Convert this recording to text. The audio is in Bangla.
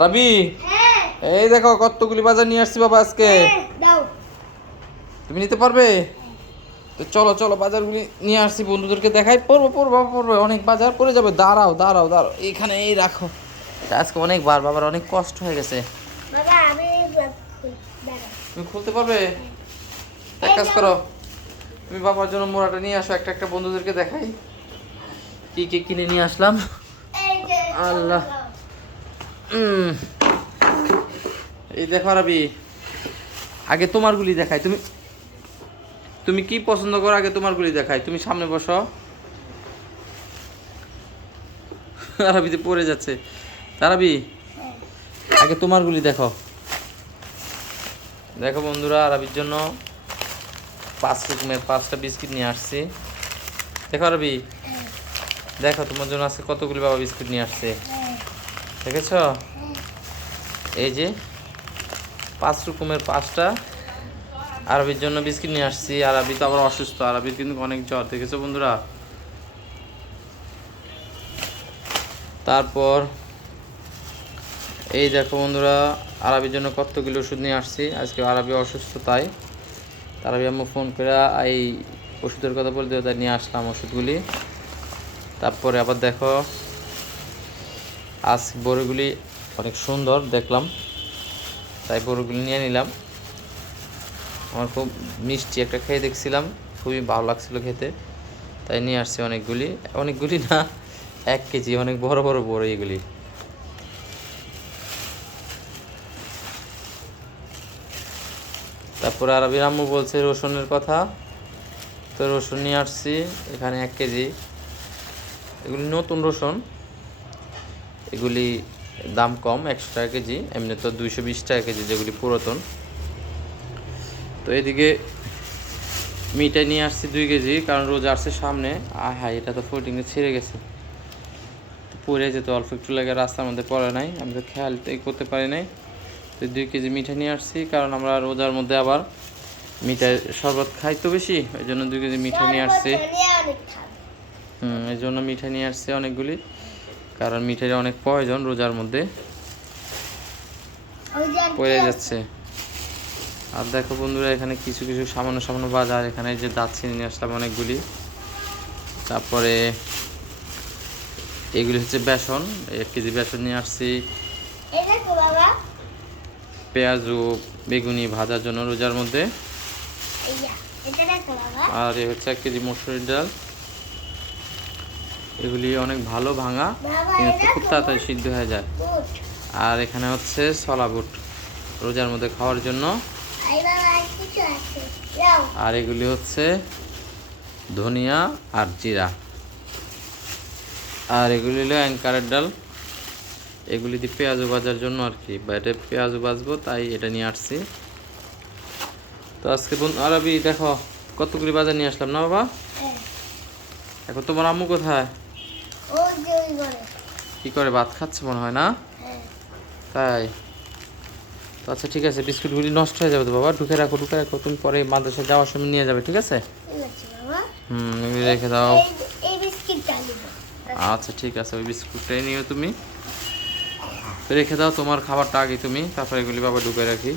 রাবি, এই দেখো কতগুলি বাজার নিয়ে আসছি বাবা আজকে। তুমি নিতে পারবে? তো চলো চলো, বাজারগুলি নিয়ে আসছি, বন্ধুদেরকে দেখাই। পড়বো পড়বো বাবা, পড়বো, অনেক বাজার পড়ে যাবে। দাঁড়াও দাঁড়াও দাঁড়াও, এইখানে এই রাখো। এটা আজকে অনেকবার বাবার অনেক কষ্ট হয়ে গেছে। তুমি খুলতে পারবে? এক কাজ করো, তুমি বাবার জন্য মোড়াটা নিয়ে আসো, একটা একটা বন্ধুদেরকে দেখাই কি কি কিনে নিয়ে আসলাম। আল্লাহ, এই দেখো রাবি, আগে তোমারগুলি দেখাই। তুমি তুমি কি পছন্দ করো আগে তোমারগুলি দেখাই। তুমি সামনে বসো। আরবিতে পড়ে যাচ্ছে। তারাবি, আগে তোমারগুলি দেখো। দেখো বন্ধুরা, আরবির জন্য 5 রকমের 5টা বিস্কিট নিয়ে আসছি। দেখো আরবি, দেখো তোমার জন্য আজকে কতগুলি বাবা বিস্কুট নিয়ে আসছে, দেখেছো? এই যে 5 রকমের 5টা আরবির জন্য বিস্কিট নিয়ে আসছি। আরবি তো আবার অসুস্থ, আরবির কিন্তু অনেক জ্বর, দেখেছো বন্ধুরা? তারপর এই দেখো বন্ধুরা, আরবির জন্য কতগুলো ওষুধ নিয়ে আসছি। আজকে আরবি অসুস্থ, তাই আরবি আম্মু ফোন করে এই ওষুধের কথা বলতে তাই নিয়ে আসলাম ওষুধগুলি। তারপরে আবার দেখো, আজ বড়িগুলি অনেক সুন্দর দেখলাম, তাই বড়িগুলি নিয়ে নিলাম। আমার খুব মিষ্টি একটা খেয়ে দেখছিলাম, খুবই ভালো লাগছিল খেতে, তাই নিয়ে আসছি অনেকগুলি। অনেকগুলি না, 1 কেজি, অনেক বড় বড় বড় এগুলি। তারপরে আরবির আম্মু বলছে রসুনের কথা, তো রসুন নিয়ে আসছি এখানে 1 কেজি। এগুলি নতুন রসুন, এগুলি দাম কম, 100 টাকা কেজি, এমনি তো 220 টাকা কেজি যেগুলি পুরাতন। তো এদিকে মিঠাই নিয়ে আসছি 2 কেজি, কারণ রোজ আসছে সামনে। হ্যাঁ, এটা তো ফোল্ডিংয়ে ছিঁড়ে গেছে, পড়ে যেত, অল্প একটু লাগে, রাস্তার মধ্যে পড়ে নাই, আমি তো খেয়াল করতে পারি নাই। তো 2 কেজি মিঠাই নিয়ে আসছি, কারণ আমরা রোজার মধ্যে আবার মিঠাই শরবত খাই তো বেশি, ওই জন্য 2 কেজি মিঠাই নিয়ে আসছি। এই জন্য মিঠাই নিয়ে আসছি অনেকগুলি, কারণ মিঠাইটা অনেক প্রয়োজন রোজার মধ্যে, পড়ে যাচ্ছে। আর দেখো বন্ধুরা, এখানে কিছু কিছু সামান্য সামান্য বাজার, এখানে যে দারচিনি নিয়ে আসলাম অনেকগুলি। তারপরে এগুলি হচ্ছে বেসন, 1 কেজি বেসন নিয়ে আসছি। পেঁয়াজু বেগুনি ভাজার জন্য রোজার মধ্যে। আর এ হচ্ছে 1 কেজি মসুরির ডাল, এগুলি অনেক ভালো ভাঙা, কিন্তু খুব তাড়াতাড়ি সিদ্ধ হয়ে যায়। আর এখানে হচ্ছে ছোলা বুট রোজার মধ্যে খাওয়ার জন্য। আর এগুলি হচ্ছে ধনিয়া আর জিরা। আর এগুলি হলো অ্যাঙ্কারের ডাল, এগুলি দিয়ে পেঁয়াজু ভাজার জন্য আর কি, বা এটা পেঁয়াজু ভাজবো, তাই এটা নিয়ে আসছি। তো আজকে আরবি দেখো কতগুলি বাজার নিয়ে আসলাম না বাবা। এখন তোমার আম্মু কোথায়? কি করে, ভাত খাচ্ছে মনে হয় না? তাই তো আচ্ছা ঠিক আছে, বিস্কুটগুলি নষ্ট হয়ে যাবে তো বাবা, ঢুকে রাখো ঢুকে রাখো, তুমি পরে মাদ্রাসায় যাওয়ার সময় নিয়ে যাবে, ঠিক আছে? এগুলি রেখে দাও। আচ্ছা ঠিক আছে, ওই বিস্কুটটাই নিও তুমি, রেখে দাও, তোমার খাবারটা আগে তুমি, তারপরে এগুলি বাবা ঢুকে রাখি।